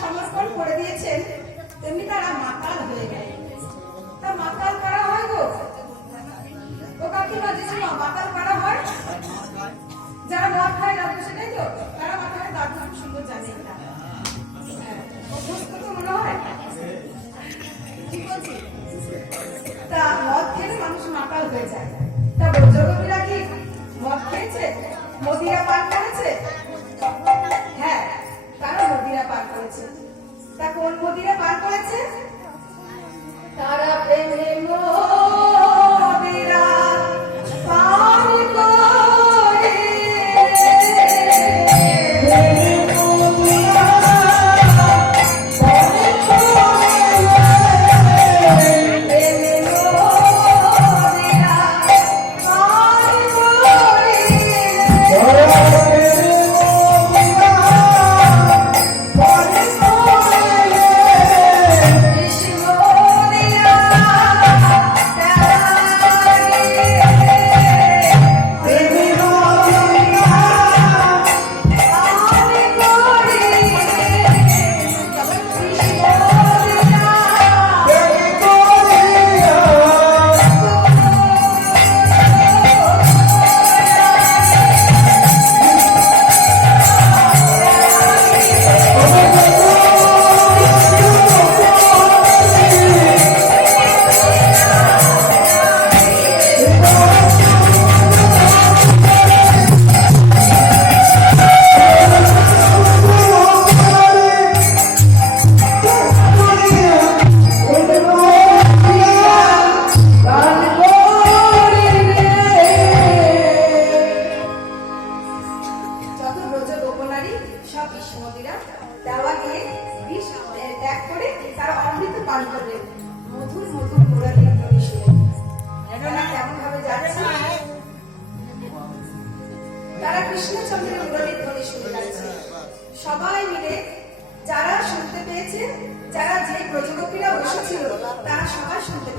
সমর্পণ করে দিয়েছেন তেমনি তারা মাতাল হয়ে গেল। তা মাতাল কারা হয় গো? ও কাকিমা জেঠিমা, মাতাল কারা হয়? যারা মদ খায় দাদু, সেটাই তো? তারা মাতাল হয়। দাদু খুব সুন্দর জানে এটা, অভ্যস্ত তো মনে হয়। ঠিক বলছি? তা মদ খেলে মানুষ মাতাল হয়ে যায়। তা ব্রজগোপীরা কি মদ খেয়েছে? মদিরা পান করেছে? হ্যাঁ, তারা মদিরা পান করেছে। তা কোন মদিরা পান করেছে? তারা প্রেমে মদিরা পান করে। তারা কৃষ্ণচন্দ্রের মুরলীর ধ্বনি শুনে যাচ্ছে। সবাই মিলে যারা শুনতে পেয়েছে, যারা যে ব্রজগোপীরা বসেছিল তারা সবাই শুনতে পেয়েছে।